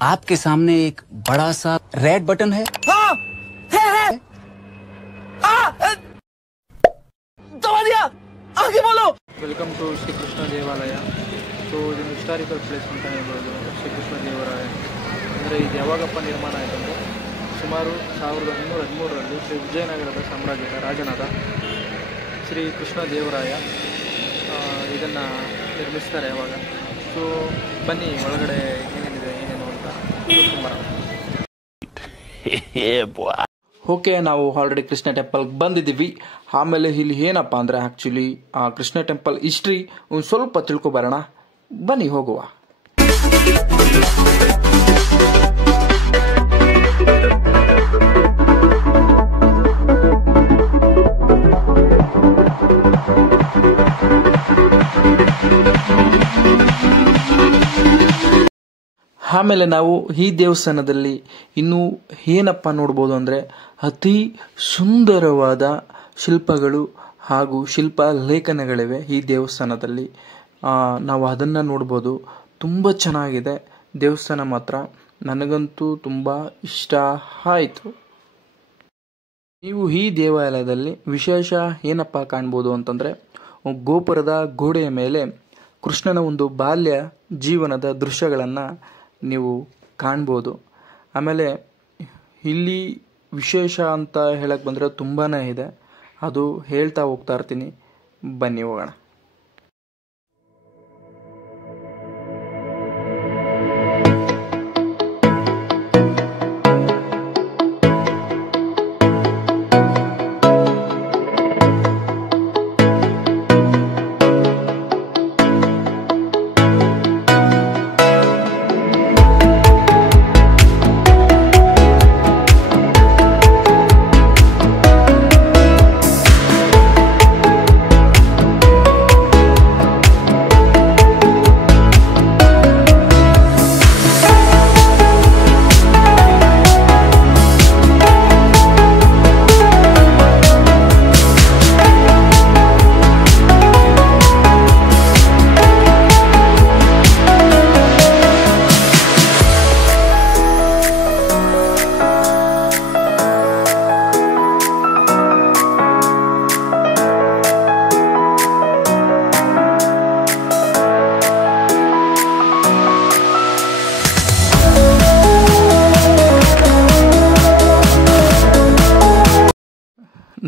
आपके सामने एक बड़ा सा रेड बटन है। हाँ, है। दबा दिया, आगे बोलो। ವೆಲ್ಕಮ್ ಟು ಶ್ರೀ ಕೃಷ್ಣ ದೇವಾಲಯ. ಸೊ ಇದೊಂದು ಹಿಸ್ಟಾರಿಕಲ್ ಪ್ಲೇಸ್ ಅಂತ ಹೇಳ್ಬೋದು. ಶ್ರೀ ಕೃಷ್ಣ ದೇವರಾಯ ಅಂದರೆ ಇದು ಯಾವಾಗಪ್ಪ ನಿರ್ಮಾಣ ಆಯಿತಂದರೆ ಸುಮಾರು 1113ರಲ್ಲಿ ಶ್ರೀ ವಿಜಯನಗರದ ಸಾಮ್ರಾಜ್ಯದ ರಾಜನಾದ ಶ್ರೀ ಕೃಷ್ಣ ದೇವರಾಯ ಇದನ್ನು ನಿರ್ಮಿಸ್ತಾರೆ ಯಾವಾಗ. ಸೊ ಬನ್ನಿ ಒಳಗಡೆ ಏನೇನಿದೆ ಏನೇನು ಅಂತ ನೋಡ್ಕೊಂಬರೋಣ. ಓಕೆ, ನಾವು ಆಲ್ರೆಡಿ ಕೃಷ್ಣ ಟೆಂಪಲ್ಗೆ ಬಂದಿದ್ದೀವಿ. ಆಮೇಲೆ ಇಲ್ಲಿ ಏನಪ್ಪ ಅಂದರೆ ಆ್ಯಕ್ಚುಲಿ ಆ ಕೃಷ್ಣ ಟೆಂಪಲ್ ಹಿಸ್ಟ್ರಿ ಒಂದು ಸ್ವಲ್ಪ ತಿಳ್ಕೊಬರೋಣ. ಬನ್ನಿ ಹೋಗುವ. ಆಮೇಲೆ ನಾವು ಈ ದೇವಸ್ಥಾನದಲ್ಲಿ ಇನ್ನೂ ಏನಪ್ಪ ನೋಡ್ಬೋದು ಅಂದರೆ ಅತಿ ಸುಂದರವಾದ ಶಿಲ್ಪಗಳು ಹಾಗೂ ಶಿಲ್ಪ ಲೇಖನಗಳಿವೆ ಈ ದೇವಸ್ಥಾನದಲ್ಲಿ. ನಾವು ಅದನ್ನು ನೋಡ್ಬೋದು. ತುಂಬ ಚೆನ್ನಾಗಿದೆ ದೇವಸ್ಥಾನ, ಮಾತ್ರ ನನಗಂತೂ ತುಂಬ ಇಷ್ಟ ಆಯಿತು. ನೀವು ಈ ದೇವಾಲಯದಲ್ಲಿ ವಿಶೇಷ ಏನಪ್ಪ ಕಾಣ್ಬೋದು ಅಂತಂದರೆ ಗೋಪುರದ ಗೋಡೆಯ ಮೇಲೆ ಕೃಷ್ಣನ ಒಂದು ಬಾಲ್ಯ ಜೀವನದ ದೃಶ್ಯಗಳನ್ನು ನೀವು ಕಾಣ್ಬೋದು. ಆಮೇಲೆ ಇಲ್ಲಿ ವಿಶೇಷ ಅಂತ ಹೇಳಕ್ಕೆ ಬಂದರೆ ತುಂಬಾ ಇದೆ, ಅದು ಹೇಳ್ತಾ ಹೋಗ್ತಾ ಇರ್ತೀನಿ. ಬನ್ನಿ ಹೋಗೋಣ.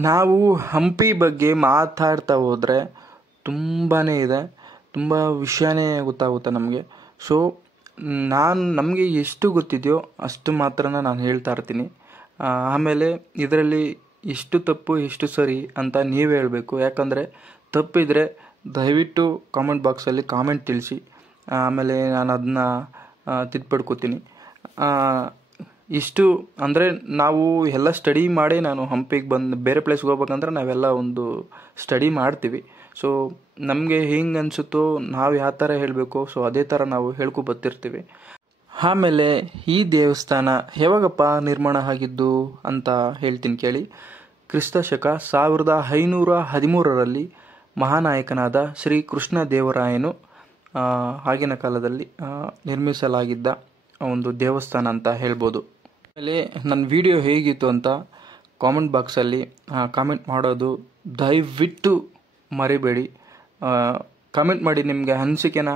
ನಾವು ಹಂಪಿ ಬಗ್ಗೆ ಮಾತಾಡ್ತಾ ಹೋದರೆ ತುಂಬಾ ಇದೆ, ತುಂಬ ವಿಷಯನೇ ಗೊತ್ತಾಗುತ್ತೆ ನಮಗೆ. ಸೊ ನಮಗೆ ಎಷ್ಟು ಗೊತ್ತಿದೆಯೋ ಅಷ್ಟು ಮಾತ್ರ ನಾನು ಹೇಳ್ತಾ ಇರ್ತೀನಿ. ಆಮೇಲೆ ಇದರಲ್ಲಿ ಎಷ್ಟು ತಪ್ಪು ಎಷ್ಟು ಸರಿ ಅಂತ ನೀವೇ ಹೇಳಬೇಕು. ಯಾಕಂದರೆ ತಪ್ಪಿದರೆ ದಯವಿಟ್ಟು ಕಾಮೆಂಟ್ ಬಾಕ್ಸಲ್ಲಿ ಕಾಮೆಂಟ್ ತಿಳಿಸಿ. ಆಮೇಲೆ ನಾನು ಅದನ್ನ ತಿದ್ದುಪಡ್ಕೋತೀನಿ. ಇಷ್ಟು ಅಂದರೆ ನಾವು ಎಲ್ಲ ಸ್ಟಡಿ ಮಾಡಿ, ನಾನು ಹಂಪಿಗೆ ಬಂದು ಬೇರೆ ಪ್ಲೇಸ್ಗೆ ಹೋಗ್ಬೇಕಂದ್ರೆ ನಾವೆಲ್ಲ ಒಂದು ಸ್ಟಡಿ ಮಾಡ್ತೀವಿ. ಸೊ ನಮಗೆ ಹೆಂಗೆ ಅನಿಸುತ್ತೋ ನಾವು ಯಾವ ಥರ ಹೇಳಬೇಕು, ಸೊ ಅದೇ ಥರ ನಾವು ಹೇಳ್ಕೊ ಬರ್ತಿರ್ತೀವಿ. ಆಮೇಲೆ ಈ ದೇವಸ್ಥಾನ ಯಾವಾಗಪ್ಪ ನಿರ್ಮಾಣ ಆಗಿದ್ದು ಅಂತ ಹೇಳ್ತೀನಿ ಕೇಳಿ. ಕ್ರಿಸ್ತಶಕ 1513ರಲ್ಲಿ ಮಹಾನಾಯಕನಾದ ಶ್ರೀ ಕೃಷ್ಣ ದೇವರಾಯನು ಆಗಿನ ಕಾಲದಲ್ಲಿ ನಿರ್ಮಿಸಲಾಗಿದ್ದ ಒಂದು ದೇವಸ್ಥಾನ ಅಂತ ಹೇಳ್ಬೋದು. ಆಮೇಲೆ ನನ್ನ ವಿಡಿಯೋ ಹೇಗಿತ್ತು ಅಂತ ಕಾಮೆಂಟ್ ಬಾಕ್ಸಲ್ಲಿ ಕಾಮೆಂಟ್ ಮಾಡೋದು ದಯವಿಟ್ಟು ಮರಿಬೇಡಿ. ಕಾಮೆಂಟ್ ಮಾಡಿ ನಿಮಗೆ ಅನಿಸಿಕೆನ.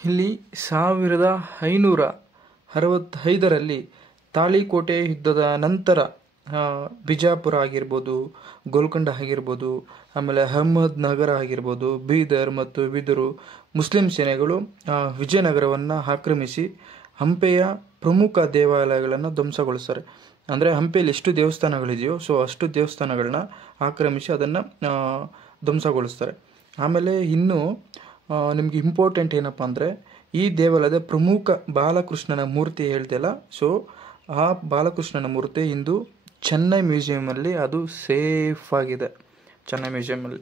ಇಲ್ಲಿ 1565ರಲ್ಲಿ ತಾಳಿಕೋಟೆ ಯುದ್ಧದ ನಂತರ ಬಿಜಾಪುರ ಆಗಿರ್ಬೋದು, ಗೋಲ್ಕೊಂಡ ಆಗಿರ್ಬೋದು, ಆಮೇಲೆ ಅಹಮದ್ ನಗರ ಆಗಿರ್ಬೋದು, ಬೀದರ್ ಮತ್ತು ಬಿದರು ಮುಸ್ಲಿಂ ಸೇನೆಗಳು ವಿಜಯನಗರವನ್ನು ಆಕ್ರಮಿಸಿ ಹಂಪೆಯ ಪ್ರಮುಖ ದೇವಾಲಯಗಳನ್ನು ಧ್ವಂಸಗೊಳಿಸ್ತಾರೆ. ಅಂದರೆ ಹಂಪಿಯಲ್ಲಿ ಎಷ್ಟು ದೇವಸ್ಥಾನಗಳಿದೆಯೋ ಸೊ ಅಷ್ಟು ದೇವಸ್ಥಾನಗಳನ್ನ ಆಕ್ರಮಿಸಿ ಅದನ್ನು ಧ್ವಂಸಗೊಳಿಸ್ತಾರೆ. ಆಮೇಲೆ ಇನ್ನು ನಿಮಗೆ ಇಂಪಾರ್ಟೆಂಟ್ ಏನಪ್ಪ ಅಂದರೆ ಈ ದೇವಾಲಯದ ಪ್ರಮುಖ ಬಾಲಕೃಷ್ಣನ ಮೂರ್ತಿ ಹೇಳ್ದೆಲ್ಲ, ಸೊ ಆ ಬಾಲಕೃಷ್ಣನ ಮೂರ್ತಿ ಇಂದು ಚೆನ್ನೈ ಮ್ಯೂಸಿಯಮಲ್ಲಿ ಅದು ಸೇಫ್ ಆಗಿದೆ. ಚೆನ್ನೈ ಮ್ಯೂಸಿಯಮಲ್ಲಿ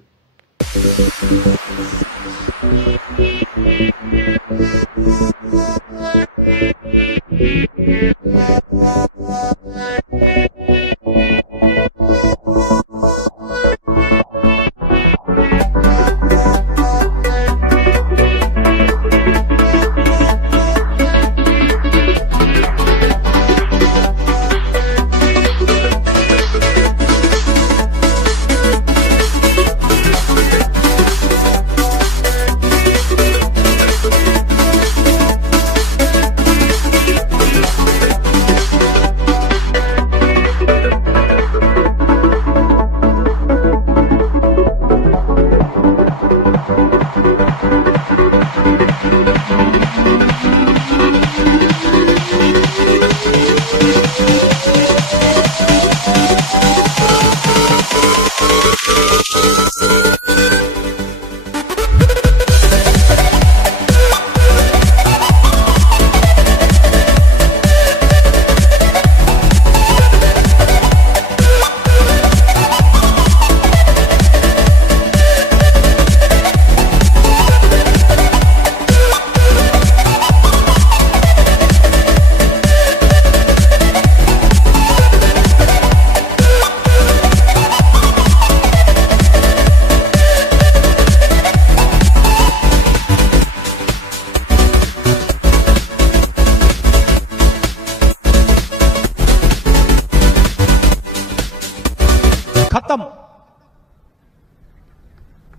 खत्म।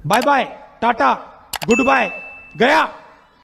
Bye bye, tata, good bye, गया।